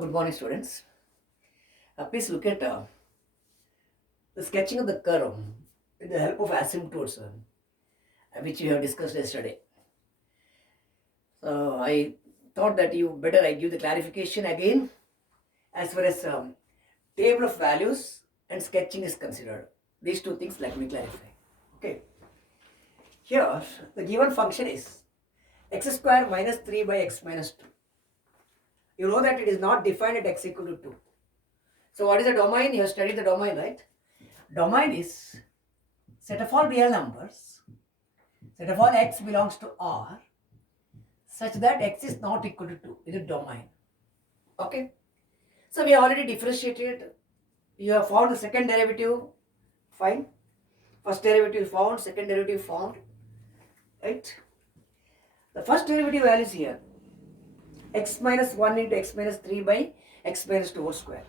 Good morning, students. Please look at the sketching of the curve with the help of asymptotes, which we have discussed yesterday. So I thought that you better I give the clarification again as far as table of values and sketching is considered. These two things let me clarify. Okay. Here the given function is x square minus 3 by x minus 2. You know that it is not defined at x equal to 2. So what is the domain? You have studied the domain, right? Domain is set of all real numbers, set of all x belongs to R, such that x is not equal to 2 is a domain. Okay. So we already differentiated. You have found the second derivative, fine. First derivative found, second derivative found, right? The first derivative value is here, x minus 1 into x minus 3 by x minus 2 whole square.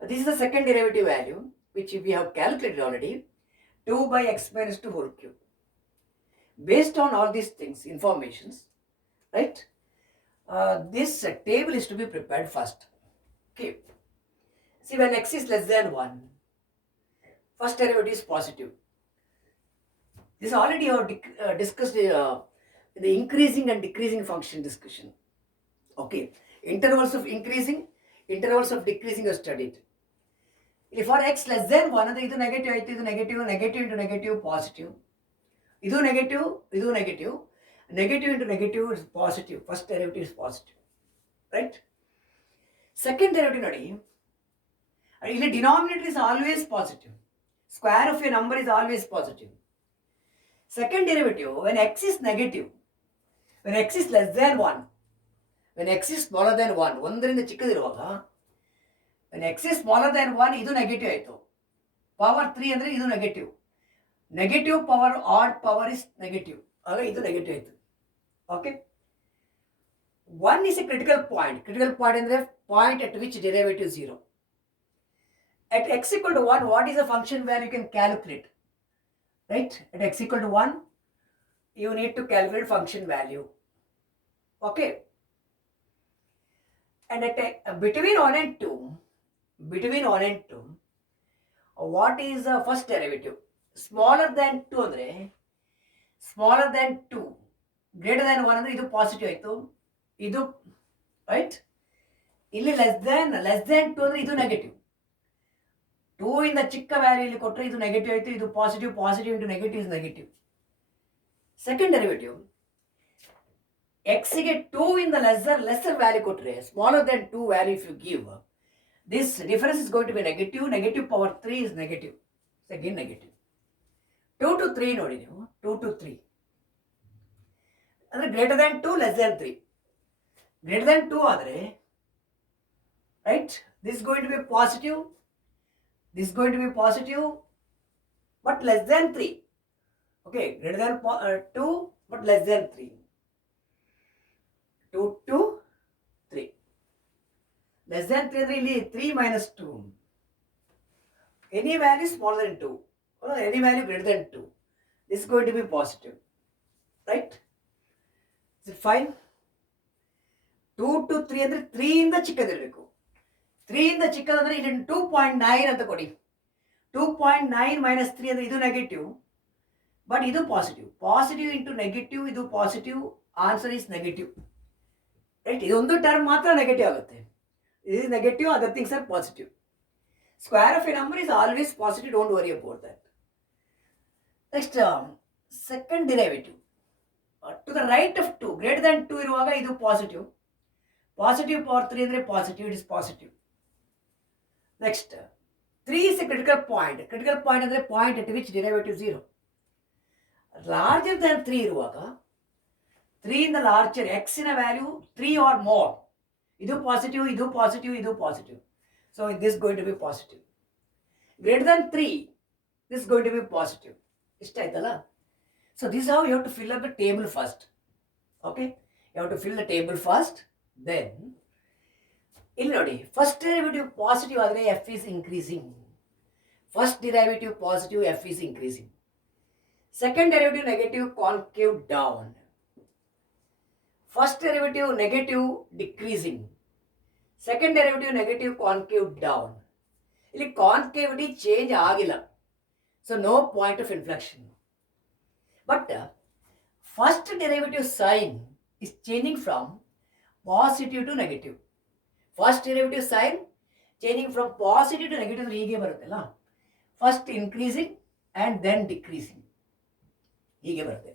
This is the second derivative value, which we have calculated already, 2 by x minus 2 whole cube. Based on all these things, informations, right? This table is to be prepared first. Okay. See, when x is less than 1, first derivative is positive. This already have discussed the increasing and decreasing function discussion. Okay. Intervals of increasing, intervals of decreasing are studied. If for x less than 1, then ಇದು negative ಆಯ್ತು, ಇದು negative, negative into negative, positive. ಇದು negative, ಇದು negative. Negative into negative is positive. First derivative is positive. Right? Second derivative ನೋಡಿ, ಇಲ್ಲಿ denominator is always positive. Square of a number is always positive. Second derivative, when x is negative, when x is less than 1, when x is smaller than 1, ಒಂದರಿಂದ ಚಿಕ್ಕದಿರುವಾಗ, when x is smaller than 1, ಇದು negative ಆಯಿತು. ಪವರ್ 3 ಅಂದರೆ ಇದು negative. Negative power odd power is negative. ಆಗ ಇದು negative ಆಯಿತು. Okay. 1 is a critical point. Critical point ಅಂದರೆ point at which derivative 0. At x equal to 1, what is the function value you can calculate? Right? At x equal to 1, you need to calculate function value. Okay. And at between 1 and 2, what is the first derivative? Smaller than 2 ಅಂದರೆ, smaller than 2, greater than 1 ಅಂದರೆ ಇದು ಪಾಸಿಟಿವ್ ಆಯಿತು, ಇದು ರೈಟ್. ಇಲ್ಲಿ less than 2 ಅಂದರೆ ಇದು ನೆಗೆಟಿವ್. 2 ಇಂದ ಚಿಕ್ಕ ವ್ಯಾಲ್ಯೂ ಇಲ್ಲಿ ಕೊಟ್ಟರೆ ಇದು ನೆಗೆಟಿವ್ ಆಯಿತು, ಇದು positive, positive into negative is negative. Second derivative ಎಕ್ಸ್ಗೆ 2 ಇಂದ ಲೆಸ್ಸರ್ ವ್ಯಾಲ್ಯೂ ಕೊಟ್ಟರೆ, smaller than 2 value if you give, this difference is going to be negative. Negative power 3 is negative. It's again negative. 2 to 3 ನೋಡಿ ನೀವು, 2 to 3 ಅಂದರೆ greater than 2, less than 3. Greater than 2 ಆದರೆ, right, this is going to be positive, this is going to be positive, but less than 3. Okay, greater than 2 but less than 3. 2 to 3. Less than 3 ಅಂದರೆ ಇಲ್ಲಿ 3 minus 2. Any value smaller than 2 or any value greater than 2. This is going to be positive. Right? Is it fine? 2 to 3 ಅಂದರೆ 3 ಇಂದ ಚಿಕ್ಕದಿರಬೇಕು. 3 ಇಂದ ಚಿಕ್ಕದಂದ್ರೆ ಇಲ್ಲಿ 2.9 ಅಂತ ಕೊಡಿ. 2.9 minus 3 ಅಂದರೆ ಇದು ನೆಗೆಟಿವ್, ಬಟ್ ಇದು ಪಾಸಿಟಿವ್. ಪಾಸಿಟಿವ್ ಇಂಟು ನೆಗೆಟಿವ್, ಇದು positive, answer is negative. Right? ಇದೊಂದು ಟರ್ಮ್ ಮಾತ್ರ ನೆಗೆಟಿವ್ ಆಗುತ್ತೆ. This is negative, other things are positive. Square of a number is always positive, don't worry about that. Next, second derivative. To the right of 2, greater than 2 ಇರುವಾಗ ಇದು positive. Positive power 3 ಅಂದರೆ positive, it is positive. Next, 3 is a critical point. Critical point ಅಂದರೆ point at which derivative 0. Larger than 3 ಇರುವಾಗ, 3 ಇಂದ larger, ಎಕ್ಸಿನ value 3 or more. ಇದು positive, ಇದು positive, ಇದು positive. So this going to be positive. Greater than 3, this going to be positive. ಇಷ್ಟ ಆಯ್ತಲ್ಲ? So this how you have to fill up the table first. Okay, you have to fill the table first. Then ಇಲ್ಲಿ ನೋಡಿ, first derivative positive ಆದರೆ F is increasing. First derivative positive, F is increasing. Second derivative negative, concave down. First derivative negative, decreasing. Second derivative negative concave down. ಇಲ್ಲಿ concavity change ಆಗಿಲ್ಲ, so no point of inflection. But first derivative sign is changing from positive to negative. First derivative sign changing from positive to negative ಹೀಗೆ ಬರುತ್ತಲ್ಲ, first increasing and then decreasing ಹೀಗೆ ಬರುತ್ತೆ.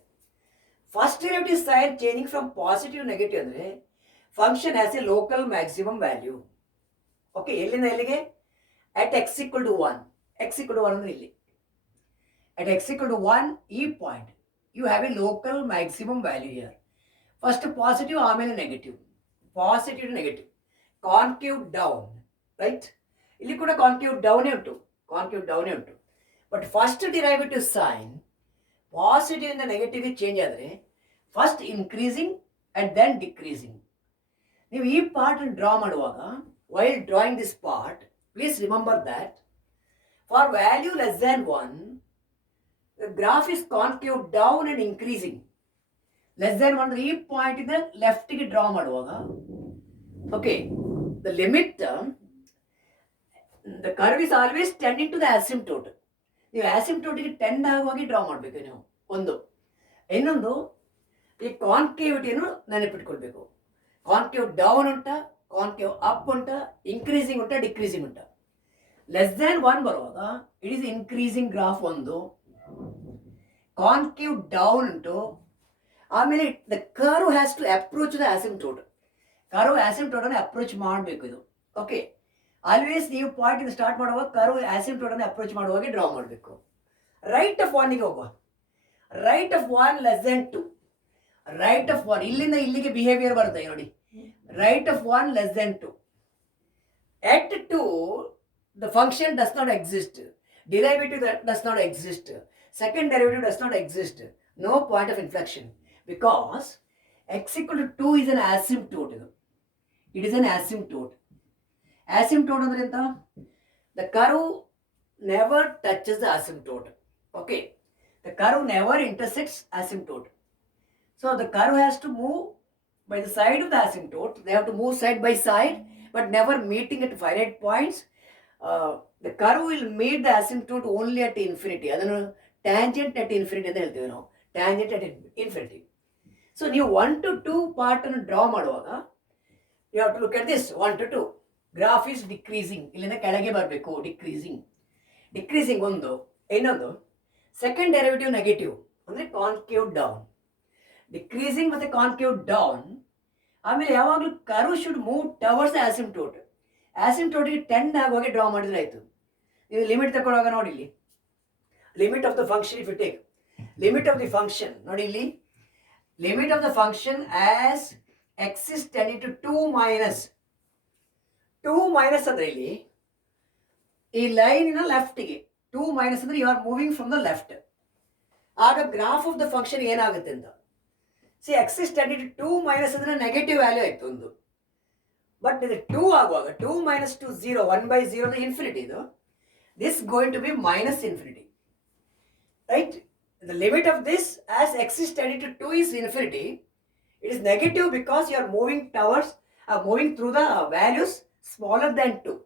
First derivative sign changing from positive negative ಅಂದರೆ function as a local maximum value. Okay, ಎಲ್ಲಿಂದ ಎಲ್ಲಿಗೆ? At x equal to 1. X equal to 1 ಅಂದರೆ ಇಲ್ಲಿ. At x equal to 1 ಈ point you have a local maximum value here. First positive, ಆಮೇಲೆ negative, positive to negative, concave down, right? ಇಲ್ಲಿ ಕೂಡ concave ಡೌನೇ ಉಂಟು, ಕಾನ್ಕೇವ್ ಡೌನೇ ಉಂಟು. But first derivative sign positive ಇಂದ ನೆಗೆಟಿವ್ ಚೇಂಜ್ ಆದರೆ first increasing and then decreasing. ನೀವು ಈ ಪಾರ್ಟ್ ಡ್ರಾ ಮಾಡುವಾಗ, while drawing this part, please remember that for value less than 1 the graph is concave down and increasing. Less than 1 ಈ point ಇಂದ ಲೆಫ್ಟಿಗೆ draw ಮಾಡುವಾಗ, okay, the limit, the curve is always tending to the asymptote. ನೀವು ಆಸಿಂಪ್ಟೋಟಿಗೆ ಟೆಂಡ್ ಆಗುವಾಗಿ ಡ್ರಾ ಮಾಡಬೇಕು ನೀವು. ಒಂದು ಇನ್ನೊಂದು, ಈ ಕಾನ್ಕೇವಿಟಿಯನ್ನು ನೆನಪಿಟ್ಕೊಳ್ಬೇಕು. ಕಾನ್ಕೇವ್ ಡೌನ್ ಉಂಟಾ, ಕಾನ್ಕೇವ್ ಅಪ್ ಉಂಟಾ, ಇನ್ಕ್ರೀಸಿಂಗ್ ಉಂಟಾ, ಡಿಕ್ರೀಸಿಂಗ್ ಉಂಟಾ? ಲೆಸ್ ದ್ಯಾನ್ 1 ಬರುವಾಗ ಇಟ್ ಈಸ್ ಇನ್ಕ್ರೀಸಿಂಗ್ ಗ್ರಾಫ್ ಒಂದು, ಕಾನ್ಕೇವ್ ಡೌನ್ ಉಂಟು. ಆಮೇಲೆ the curve has to approach the asymptote. Curve ಆಸಿಂಪ್ಟೋಟನ್ನು ಅಪ್ರೋಚ್ ಮಾಡಬೇಕು ಇದು. ಓಕೆ, ಆಲ್ವೇಸ್ ನೀವು ಪಾಯಿಂಟ್ ಇಂದ ಸ್ಟಾರ್ಟ್ ಮಾಡುವಾಗ ಕರ್ವ್ ಆಸಿಂಪ್ಟೋಟನ್ನು ಅಪ್ರೋಚ್ ಮಾಡುವಾಗ ಡ್ರಾ ಮಾಡಬೇಕು. ರೈಟ್ ಆಫ್ 1ಗೆ ಹೋಗುವ. Right of 1 less than 2. Right of 1 ಇಲ್ಲಿಂದ ಇಲ್ಲಿಗೆ ಬಿಹೇವಿಯರ್ ಬರುತ್ತೆ ನೋಡಿ. Right of 1 less than 2. At 2 the function does not exist. Derivative does not exist. Second derivative does not exist. No point of inflection because x equal to 2 is an asymptote. It is an asymptote. Asymptote ಅಂದ್ರೆ ಎಂತ? The curve never touches the asymptote. Okay, the curve never intersects asymptote. So the curve has to move by the side of the asymptote. They have to move side by side, but never meeting at finite points. The curve will meet the asymptote only at infinity. ಅದನ್ನು tangent at infinity ಅಂತ ಹೇಳ್ತೀವಿ ನಾವು, tangent at infinity. So ನೀವು 1 to 2 ಪಾರ್ಟನ್ನು draw ಮಾಡುವಾಗ you have to look at this 1 to 2. Graph is decreasing, ಇಲ್ಲಿಂದ ಕೆಳಗೆ ಬರಬೇಕು, ಡಿಕ್ರೀಸಿಂಗ್. ಡಿಕ್ರೀಸಿಂಗ್ ಒಂದು. ಇನ್ನೊಂದು, ಸೆಕೆಂಡ್ ಡೆರಿವೇಟಿವ್ ನೆಗೆಟಿವ್ ಅಂದರೆ ಕಾನ್ಕೇವ್ ಡೌನ್. ಡಿಕ್ರೀಸಿಂಗ್ ಮತ್ತು ಕಾನ್ಕೇವ್ ಡೌನ್. ಆಮೇಲೆ ಯಾವಾಗಲೂ curve should move towards the asymptote. ಆಸಿಂಪ್ಟೋಟಿಗೆ ಟೆಂಡ್ ಆಗುವಾಗೆ ಡ್ರಾ ಮಾಡಿದ್ರೆ ಆಯಿತು. ನೀವು ಲಿಮಿಟ್ ತಗೊಳ್ಳುವಾಗ ನೋಡಿ ಇಲ್ಲಿ, limit of the function if you take limit of the function ನೋಡಿ ಇಲ್ಲಿ, limit of the function as x is tending to 2 minus. 2 minus ಅಂದರೆ ಇಲ್ಲಿ ಈ ಲೈನಿನ ಲೆಫ್ಟಿಗೆ 2 ಮೈನಸ್ ಅಂದರೆ you are moving from the left. ಆಗ ಗ್ರಾಫ್ ಆಫ್ ದ ಫಂಕ್ಷನ್ ಏನಾಗುತ್ತೆ ಅಂತ see, x is tending to 2 minus ಅಂದರೆ ನೆಗೆಟಿವ್ ವ್ಯಾಲ್ಯೂ ಆಯಿತು ಒಂದು. ಬಟ್ ಇದು 2 ಆಗುವಾಗ 2 ಮೈನಸ್ ಟು 0, 1/0 ಅಂದರೆ ಇನ್ಫಿನಿಟಿ. ಇದು this going to be minus infinity, right? The limit of this as x is tending to 2 is infinity. It is negative because you are moving towards, moving through the values smaller than 2.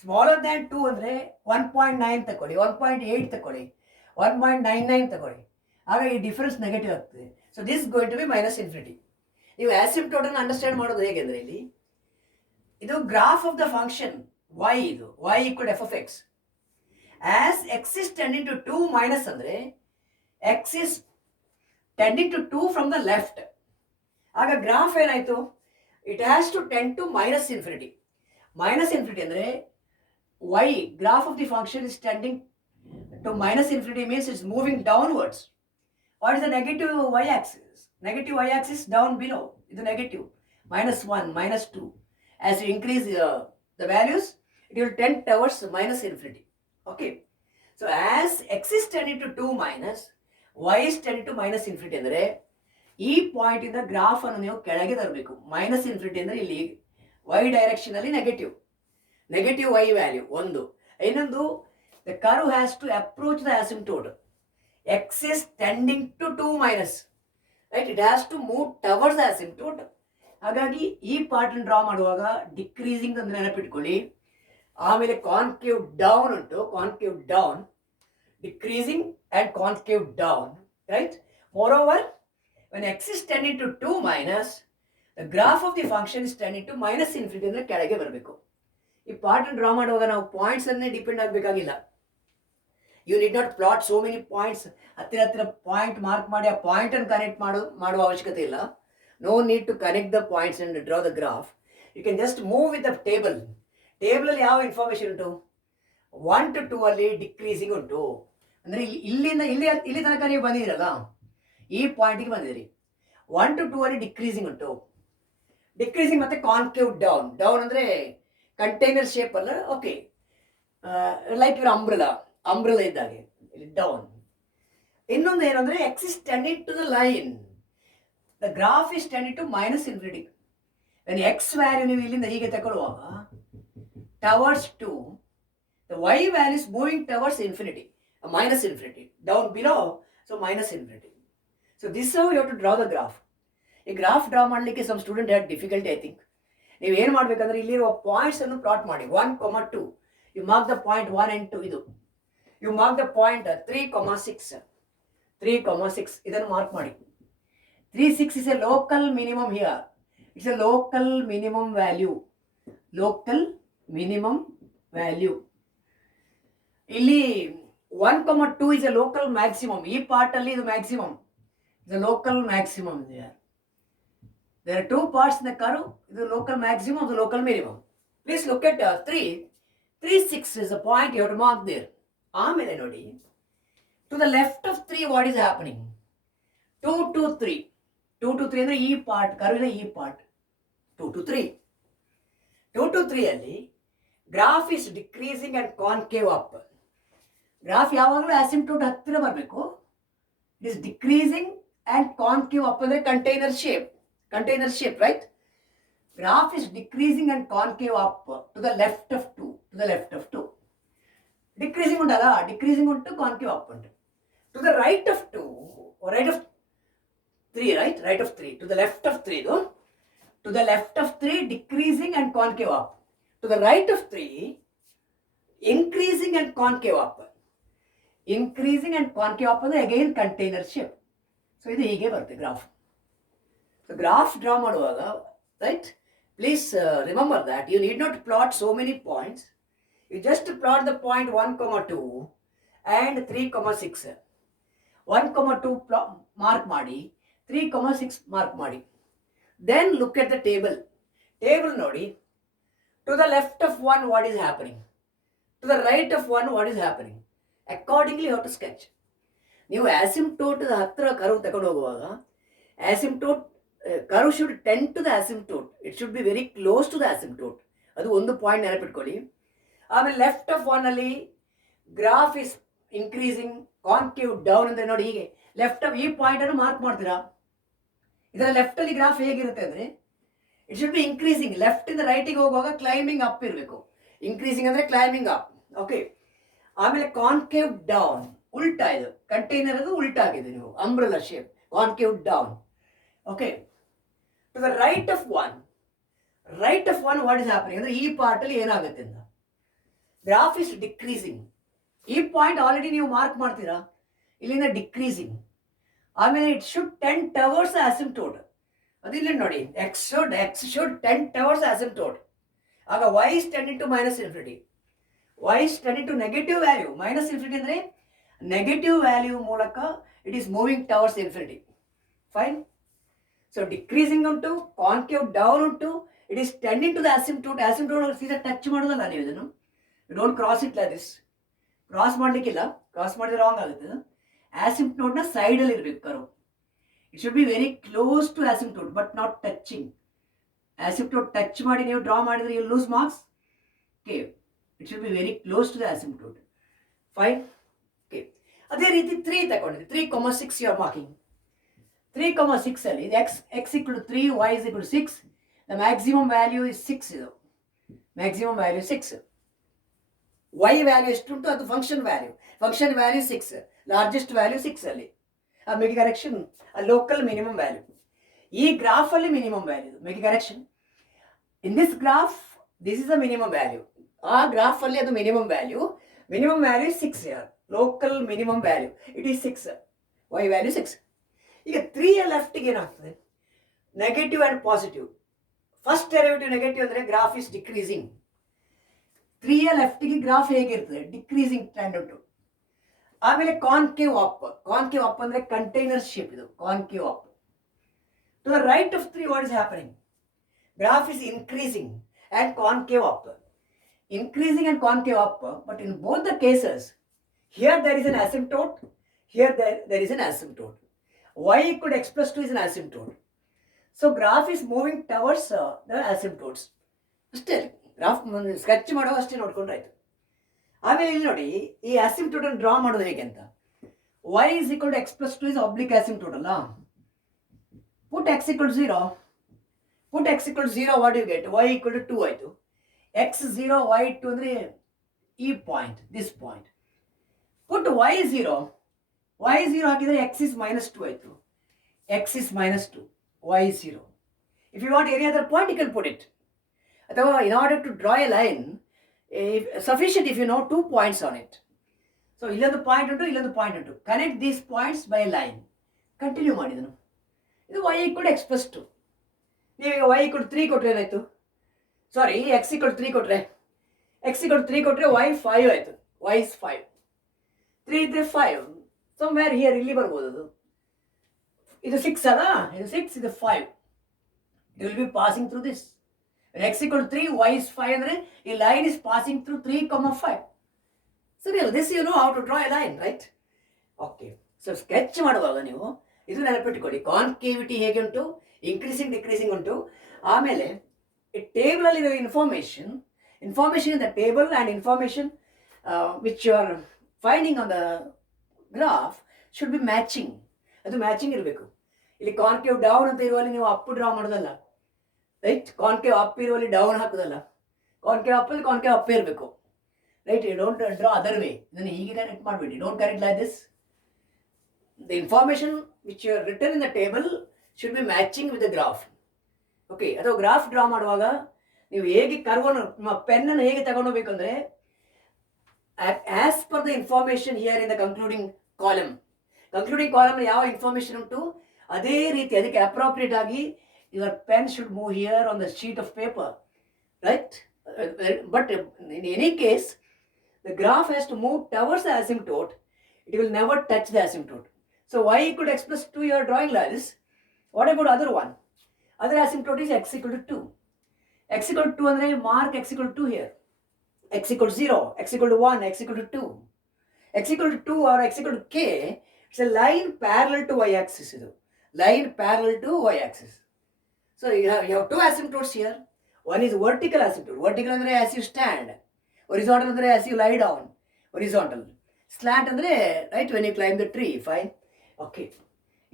Smaller than 2 ಅಂದರೆ 1.9 ತಗೊಳ್ಳಿ, 1.8 ತಗೊಳ್ಳಿ, 1.99 ತಗೊಳ್ಳಿ, ಆಗ ಈ difference negative ಆಗ್ತದೆ. So this going to be minus infinity. ನೀವು ಆಸಿಂಪ್ಟೋಟನ್ನು understand ಮಾಡೋದು ಹೇಗೆ ಅಂದರೆ ಇಲ್ಲಿ ಇದು graph of the function y, ಇದು y equal f of x. As x is tending to 2 minus ಅಂದರೆ x is tending to 2 from the left. ಆಗ ಗ್ರಾಫ್ ಏನಾಯಿತು, it has to tend to minus infinity. Minus infinity ಅಂದರೆ y, graph of the function is tending to minus infinity means it's moving downwards. What is the negative y-axis? Negative y-axis down below. It's negative. -1, -2. As you increase the values, it will tend towards minus infinity. Okay. So as x is tending to 2 minus, y is tending to minus infinity ಅಂದರೆ ಈ point ಇಂದ ಗ್ರಾಫ್ ಅನ್ನು ನೀವು ಕೆಳಗೆ ತರಬೇಕು. Minus infinity ಅಂದರೆ ಇಲ್ಲಿ y direction ಅಲ್ಲಿ ನೆಗೆಟಿವ್ y ವ್ಯಾಲ್ಯೂ ಒಂದು. ಇನ್ನೊಂದು, the curve has to approach the asymptote. X is tending to 2 minus, right? It has to move towards the asymptote. ಹಾಗಾಗಿ ಈ ಪಾರ್ಟನ್ನು ಡ್ರಾ ಮಾಡುವಾಗ ಡಿಕ್ರೀಸಿಂಗ್ ಅಂತ ನೆನಪಿಟ್ಕೊಳ್ಳಿ. ಆಮೇಲೆ ಕಾನ್ಕೇವ್ ಡೌನ್ ಉಂಟು, concave down, decreasing and concave down, right. Moreover when x is tending to 2 minus, the graph of the function is tending to minus infinity ಅಂದರೆ ಕೆಳಗೆ ಬರಬೇಕು. ಈ ಪಾರ್ಟನ್ನು ಡ್ರಾ ಮಾಡುವಾಗ ನಾವು ಪಾಯಿಂಟ್ಸನ್ನೇ ಡಿಪೆಂಡ್ ಆಗಬೇಕಾಗಿಲ್ಲ. You need not plot so many points. ಹತ್ತಿರ ಪಾಯಿಂಟ್ ಮಾರ್ಕ್ ಮಾಡಿ ಆ ಪಾಯಿಂಟನ್ನು ಕನೆಕ್ಟ್ ಮಾಡುವ ಅವಶ್ಯಕತೆ ಇಲ್ಲ. No need to connect the points and draw the graph. You can just move with the table. ಟೇಬಲಲ್ಲಿ ಯಾವ ಇನ್ಫಾರ್ಮೇಷನ್ ಉಂಟು? 1 to 2 ಅಲ್ಲಿ ಡಿಕ್ರೀಸಿಂಗ್ ಉಂಟು. ಅಂದರೆ ಇಲ್ಲಿಂದ ಇಲ್ಲಿ ತನಕ ನೀವು ಬಂದಿದ್ದೀರಲ್ಲ, ಈ ಪಾಯಿಂಟಿಗೆ ಬಂದಿದ್ದೀರಿ. 1 to 2 ಅಲ್ಲಿ ಡಿಕ್ರೀಸಿಂಗ್ ಉಂಟು. ಡಿಕ್ರೀಸಿಂಗ್ ಮತ್ತು ಕಾನ್ಕೇವ್ ಡೌನ್. ಡೌನ್ ಅಂದರೆ ಕಂಟೈನರ್ ಶೇಪ್ ಅಲ್ಲ, ಓಕೆ, ಲೈಕ್ ಇವ್ರ ಅಂಬ್ರೆಲಾ ಇದ್ದಾಗೆ ಇಲ್ಲಿ ಡೌನ್. ಇನ್ನೊಂದು ಏನು ಅಂದರೆ x is tending to the line, the graph is tending to minus infinity. When x value ನೀವು ಇಲ್ಲಿಂದ ಹೀಗೆ ತಗೊಳ್ಳುವಾಗ towards 2, the y value is moving towards infinity, minus infinity, down below, so minus infinity. So this is how you have to draw the graph. ಈ graph draw ಮಾಡಲಿಕ್ಕೆ some student had difficulty I think. ನೀವು ಏನು ಮಾಡಬೇಕಂದ್ರೆ ಇಲ್ಲಿರುವ ಪಾಯಿಂಟ್ಸನ್ನು plot ಮಾಡಿ. 1, 2, you mark the point 1 and 2 ಇದು. You mark the point 3, 6 ಇದನ್ನು ಮಾರ್ಕ್ ಮಾಡಿ. 3, 6 is a local minimum here. It's a local minimum value. Local minimum value. ಇಲ್ಲಿ 1, 2 is a local maximum. ಈ ಪಾರ್ಟಲ್ಲಿ ಇದು ಮ್ಯಾಕ್ಸಿಮಮ್, ಇದು local maximum. There are 2 parts in the curve. ಇದು local maximum, the local minimum. Please look at 3, 6 is a point you have to mark there. ಆಮೇಲೆ ನೋಡಿ, to the left of 3 what is happening? 2 to 3 ಅಂದರೆ ಈ ಪಾರ್ಟ್, ಕರ್ವಿನ ಈ ಪಾರ್ಟ್ 2 to 3 ಅಲ್ಲಿ graph is decreasing and concave up. Graph ಯಾವಾಗಲೂ asymptote ಹತ್ತಿರ ಬರಬೇಕು. It is decreasing and concave up ಅಂದರೆ container shape, right. Graph is decreasing and concave up to the left of 2. Decreasing ಉಂಟಲ್ಲ, ಡಿಕ್ರೀಸಿಂಗ್ ಉಂಟು, ಕಾನ್ಕೇವ್ ಅಪ್ ಉಂಟು. To the right of 2, right of 3, right of 3, to the left of 3 ಇದು. To the left of 3 decreasing and concave up. To the right of 3, increasing and concave up. Increasing and concave up ಅಂದರೆ again container shape. So ಇದು ಹೀಗೆ ಬರುತ್ತೆ graph. So graph draw ಮಾಡುವಾಗ, right, please remember that you need not plot so many points. You just plot the point 1, 2 and 3, 6. 1, 2 mark ಮಾಡಿ, 3, 6 mark ಮಾಡಿ. Then look at the table ನೋಡಿ. To the left of 1 what is happening? To the right of 1 what is happening? Accordingly you have to sketch. ನೀವು asymptote ಹತ್ತಿರ ಕರ್ವ್ ತಗೊಂಡು ಹೋಗುವಾಗ asymptote curve should tend to the asymptote. It should be very close to the asymptote. ಅದು ಒಂದು ಪಾಯಿಂಟ್ ನೆನಪಿಟ್ಕೊಳ್ಳಿ. ಆಮೇಲೆ left of 1 ಅಲ್ಲಿ graph is increasing, concave down ಅಂದರೆ ನೋಡಿ ಹೀಗೆ ಲೆಫ್ಟ್ ಆಫ್ ಈ ಪಾಯಿಂಟನ್ನು ಮಾರ್ಕ್ ಮಾಡ್ತೀರಾ. ಇದರ ಲೆಫ್ಟಲ್ಲಿ ಗ್ರಾಫ್ ಹೇಗಿರುತ್ತೆ ಅಂದರೆ ಇಟ್ ಶುಡ್ ಬಿ ಇನ್ಕ್ರೀಸಿಂಗ್. ಲೆಫ್ಟಿಂದ ರೈಟಿಗೆ ಹೋಗುವಾಗ ಕ್ಲೈಂಬಿಂಗ್ ಅಪ್ ಇರಬೇಕು. ಇನ್ಕ್ರೀಸಿಂಗ್ ಅಂದರೆ ಕ್ಲೈಂಬಿಂಗ್ ಅಪ್, ಓಕೆ. ಆಮೇಲೆ ಕಾನ್ಕೇವ್ ಡೌನ್, ಉಲ್ಟಾ, ಇದು ಕಂಟೈನರ್ ಅದು ಉಲ್ಟಾ ಆಗಿದೆ, ನೀವು umbrella shape, concave down, okay. To the right of 1 what is happening ಅಂದರೆ ಈ ಪಾರ್ಟಲ್ಲಿ ಏನಾಗುತ್ತೆ ಅಂತ, ಗ್ರಾಫ್ ಇಸ್ ಡಿಕ್ರೀಸಿಂಗ್. ಈ ಪಾಯಿಂಟ್ ಆಲ್ರೆಡಿ ನೀವು ಮಾರ್ಕ್ ಮಾಡ್ತೀರಾ, ಇಲ್ಲಿಂದ ಡಿಕ್ರೀಸಿಂಗ್. ಆಮೇಲೆ it should tend towards asymptote. ಅದಿಲ್ಲ ನೋಡಿ, ಎಕ್ಸ್ ಶುಡ್ ಟೆಂಡ್ ಟವರ್ಡ್ಸ್ ಅಸಿಂಪ್ಟೋಟ್. ಆಗ y is tending to minus infinity. y is tending to negative value. Minus infinity ಅಂದರೆ ನೆಗೆಟಿವ್ ವ್ಯಾಲ್ಯೂ ಮೂಲಕ it is moving towards infinity. Fine. So decreasing ಉಂಟು, concave down ಉಂಟು, it is tending to the asymptote. ಸೀದಾ touch ಮಾಡೋದಲ್ಲ ನೀವು ಇದನ್ನು. You don't cross it like this. Cross ಮಾಡಲಿಕ್ಕಿಲ್ಲ, cross ಮಾಡಿದ್ರೆ ರಾಂಗ್ ಆಗುತ್ತೆ. ಆಸಿಂಪ್ಟೋಟ್ನ ಸೈಡಲ್ಲಿ ಇರಬೇಕು curve. It should be very close to asymptote but not touching. asymptote touch ಮಾಡಿ ನೀವು ಡ್ರಾ ಮಾಡಿದರೆ you lose marks. Okay, it should be very close to the asymptote. Fine. Okay, ಅದೇ ರೀತಿ 3 ತಗೊಂಡಿದ್ದೆ. 3, 6 ಯು ಆರ್ ಮಾರ್ಕಿಂಗ್. 3, 6 ಅಲ್ಲಿ x equal to 3, y is equal to 6. The maximum value is 6. ಇದು maximum value 6. y value ಎಷ್ಟುಂಟು ಅದು function value 6. Largest value 6 ಅಲ್ಲಿ. Make correction, local minimum value. ಈ ಗ್ರಾಫಲ್ಲಿ minimum value, make correction. In this graph this is a minimum value. ಆ ಗ್ರಾಫಲ್ಲಿ ಅದು minimum value is 6 here. Local minimum value it is 6, y value 6. ಈಗ 3ಯ ಲೆಫ್ಟಿಗೆ ಏನಾಗ್ತದೆ? Negative and positive. First derivative negative ಅಂದರೆ ಗ್ರಾಫ್ ಇಸ್ ಡಿಕ್ರೀಸಿಂಗ್. 3ಯ ಲೆಫ್ಟಿಗೆ ಗ್ರಾಫ್ ಹೇಗಿರ್ತದೆ? ಡಿಕ್ರೀಸಿಂಗ್ ಟ್ರೆಂಡ್ ಉಂಟು. ಆಮೇಲೆ ಕಾನ್ಕೇವ್ ಅಪ್. ಕಾನ್ಕೇವ್ ಅಪ್ ಅಂದರೆ ಕಂಟೈನರ್ ಶೇಪ್. ಇದು concave up. To the right of 3 what is happening? Graph is increasing and concave up. Increasing and concave up, but in both the cases, here there is an asymptote, here there is an asymptote. Y equal to x plus 2 is an asymptote. So graph is moving towards the asymptotes. ಅಷ್ಟೇ graph sketch ಮಾಡುವಾಗ ಅಷ್ಟೇ ನೋಡ್ಕೊಂಡ್ರಾಯ್ತು. ಆಮೇಲೆ ಇಲ್ಲಿ ನೋಡಿ, ಈ ಅಸಿಂಪ್ಟೋಟನ್ನು ಡ್ರಾ ಮಾಡೋದು ಹೇಗೆ ಅಂತ. y is equal to x plus 2 is oblique asymptote ಅಲ್ಲ. Put x equal to 0. Put x equal to 0, what do you get? Y equal to 2 ಆಯಿತು. x 0, y 2 ಅಂದರೆ ಈ ಪಾಯಿಂಟ್, ದಿಸ್ ಪಾಯಿಂಟ್. ಪುಟ್ y 0 ಹಾಕಿದರೆ x is minus 2 ಆಯಿತು. x is minus 2, y is 0. If you want any other point, you can put it. ಅಥವಾ in order to draw a line, sufficient if you know 2 points on it. So ಇಲ್ಲೊಂದು ಪಾಯಿಂಟ್ ಉಂಟು, ಇಲ್ಲೊಂದು ಪಾಯಿಂಟ್ ಉಂಟು. Connect these points by line. Continue ಮಾಡಿದನು. ಇದು y equal to x plus 2. ನೀವೀಗ y equal to 3 ಕೊಟ್ಟರೆ ಏನಾಯಿತು? ಸಾರಿ, x equal to 3 ಕೊಟ್ಟರೆ, y 5 ಆಯಿತು. y is 5. 3 ಇದ್ರೆ 5. ಸಮ್ವೇರ್ ಹಿಯರ್ ಇಲ್ಲಿ ಬರ್ಬೋದು. ಅದು ಇದು 6 ಅಲ್ಲ, ಇದು 6, ಇದು 5. It will be passing through this. x equal to 3, y is 5 ಅಂದರೆ ಈ line is passing through 3,5. So this you know how to draw a line, right? Okay. So sketch ಮಾಡುವಾಗ ನೀವು ಇದು ನೆನಪಿಟ್ಟುಕೊಳ್ಳಿ. ಕಾನ್ಕೇವಿಟಿ ಹೇಗೆ ಉಂಟು, ಇನ್ಕ್ರೀಸಿಂಗ್ ಡಿಕ್ರೀಸಿಂಗ್ ಉಂಟು. ಆಮೇಲೆ ಈ ಟೇಬಲಲ್ಲಿರೋ information in the table and information which you are finding on the graph should be matching. ಅದು ಮ್ಯಾಚಿಂಗ್ ಇರಬೇಕು. ಇಲ್ಲಿ ಕಾನ್ಕೇವ್ ಡೌನ್ ಅಂತ ಇರುವಲ್ಲಿ ನೀವು ಅಪ್ ಡ್ರಾ ಮಾಡೋದಲ್ಲ, ರೈಟ್? ಕಾನ್ಕೇವ್ ಅಪ್ ಇರುವಲ್ಲಿ ಡೌನ್ ಹಾಕೋದಲ್ಲ. ಕಾನ್ಕೇವ್ ಅಪ್ಪಲ್ಲಿ ಕಾನ್ಕೇವ್ ಅಪ್ ಇರಬೇಕು, ರೈಟ್? You don't draw other way. ಇದನ್ನು ಹೀಗೆ ಕನೆಕ್ಟ್ ಮಾಡಬೇಡಿ. Don't connect like this. The information which you are written in the table should be matching with the graph. ಓಕೆ. ಅಥವಾ ಗ್ರಾಫ್ ಡ್ರಾ ಮಾಡುವಾಗ ನೀವು ಹೇಗೆ ಕರ್ವನ್ನು, ನಿಮ್ಮ ಪೆನ್ನನ್ನು ಹೇಗೆ ತಗೊಂಡೋಗ್ಬೇಕು ಅಂದರೆ, as per the information here in the concluding column ಯಾವ ಇನ್ಫಾರ್ಮೇಷನ್ ಉಂಟು ಅದೇ ರೀತಿ ಅದಕ್ಕೆ ಅಪ್ರೋಪ್ರಿಯೇಟ್ ಆಗಿ your pen should move here on the sheet of paper, right? But in any case the graph has to move towards the asymptote. It will never touch the asymptote. So y equal to x plus 2 you are drawing like this. What about other one? Other asymptote is x equal to 2. X equal to 2 ಅಂದರೆ mark x equal to 2 here. X equal to 0, x equal to 1, x equal to 2. X equal to 2 or x equal to k, it's a line parallel to y axis. ಇದು line parallel to y axis. So you have two asymptotes here. One is vertical asymptote. Vertical ಅಂದರೆ as you stand. Horizontal ಅಂದರೆ as you lie down. Horizontal. Slant ಅಂದರೆ right when you climb the tree. Fine. Okay.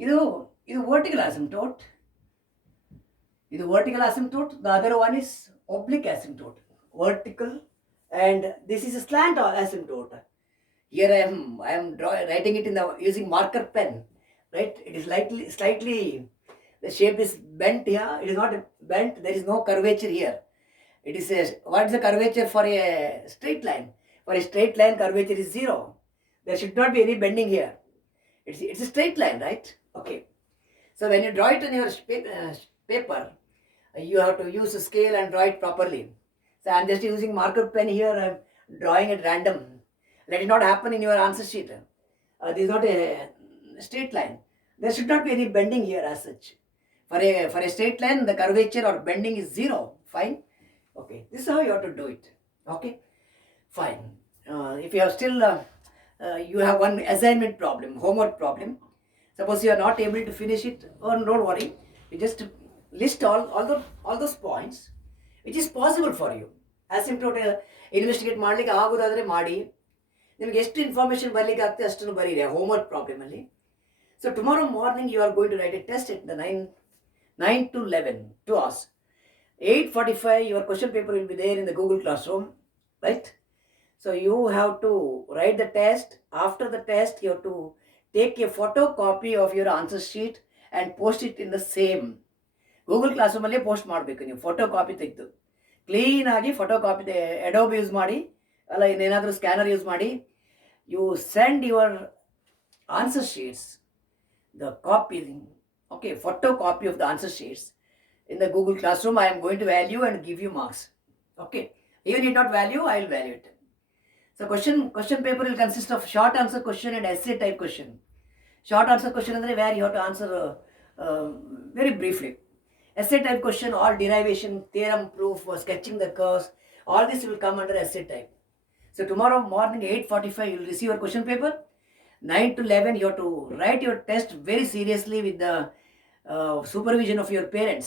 ಇದು vertical asymptote. ಇದು vertical asymptote. The other one is oblique asymptote. Vertical and this is a slant asymptote. Here I am writing it in the using marker pen, right? It is slightly the shape is bent here. It is not bent. There is no curvature here. It is what is the curvature for a straight line? For a straight line, curvature is 0. There should not be any bending here. It's a straight line, right? Okay. So when you draw it on your paper, you have to use a scale and draw it properly. So I'm just using marker pen here. I'm drawing at random. Let it not happen in your answer sheet. This is not a straight line. There should not be any bending here as such. For a straight line, the curvature or bending is 0. Fine. Okay. This is how you have to do it. Okay. Fine. If you have still you have one assignment problem, homework problem. Suppose you are not able to finish it, or don't worry. You just list all those points which is possible for you. Asymptote investigate ಮಾಡಲಿಕ್ಕೆ ಆಗೋದಾದರೆ ಮಾಡಿ. ನಿಮಗೆ ಎಷ್ಟು ಇನ್ಫಾರ್ಮೇಷನ್ ಬರಲಿಕ್ಕೆ ಆಗ್ತದೆ ಅಷ್ಟನ್ನು ಬರೀರಿ homework ಪ್ರಾಬ್ಲಮಲ್ಲಿ. So tomorrow morning you are going to write a test at the 9 to 11, 2 hours. 8:45 your question paper will be there in the Google Classroom, right? So you have to write the test. After the test, you have to take a photocopy of your answer sheet and post it in the same Google class ರೂಮಲ್ಲೇ post ಮಾಡಬೇಕು. ನೀವು photo copy ತೆಗೆದು ಕ್ಲೀನಾಗಿ photo copy adobe use ಮಾಡಿ, ಅಲ್ಲ ಇನ್ನೇನಾದರೂ scanner use ಮಾಡಿ, you send your answer sheets, the copy, okay, photocopy of the answer sheets in the Google Classroom. I am going to value and give you marks. Okay, you need not value, I will value it. So question paper will consist of short answer question and essay type question. Short answer question andre where you have to answer very briefly. Essay type question, all derivation, theorem, proof, sketching the curves, all this will come under essay type. So tomorrow morning 8:45 you will receive your question paper. 9 to 11 you have to write your test very seriously with the supervision of your parents.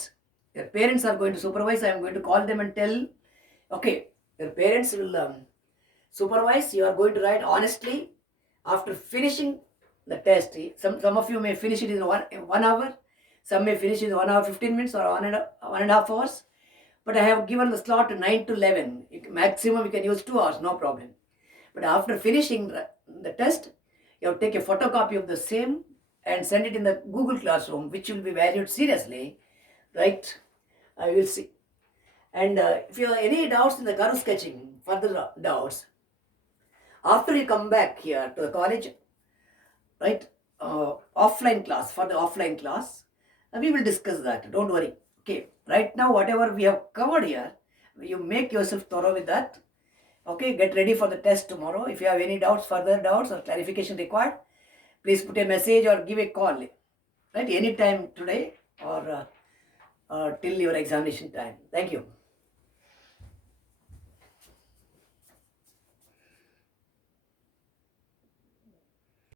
Your parents are going to supervise. I am going to call them and tell, okay, your parents will supervise. You are going to write honestly. After finishing the test, some of you may finish it in 1 hour, some may finish in 1 hour 15 minutes or 1.5 hours, but I have given the slot 9 to 11. Maximum you can use 2 hours, no problem. But after finishing the test, you have to take a photocopy of the same and send it in the Google Classroom, which will be valued seriously, right? I will see. And if you have any doubts in the curve sketching, further doubts, after you come back here to the college, right, offline class, for the offline class, we will discuss that. Don't worry. Okay, right now whatever we have covered here, you make yourself thorough with that. Okay, get ready for the test tomorrow. If you have any doubts, further doubts or clarification required, please put a message or give a call, right, anytime today or till your examination time. Thank you.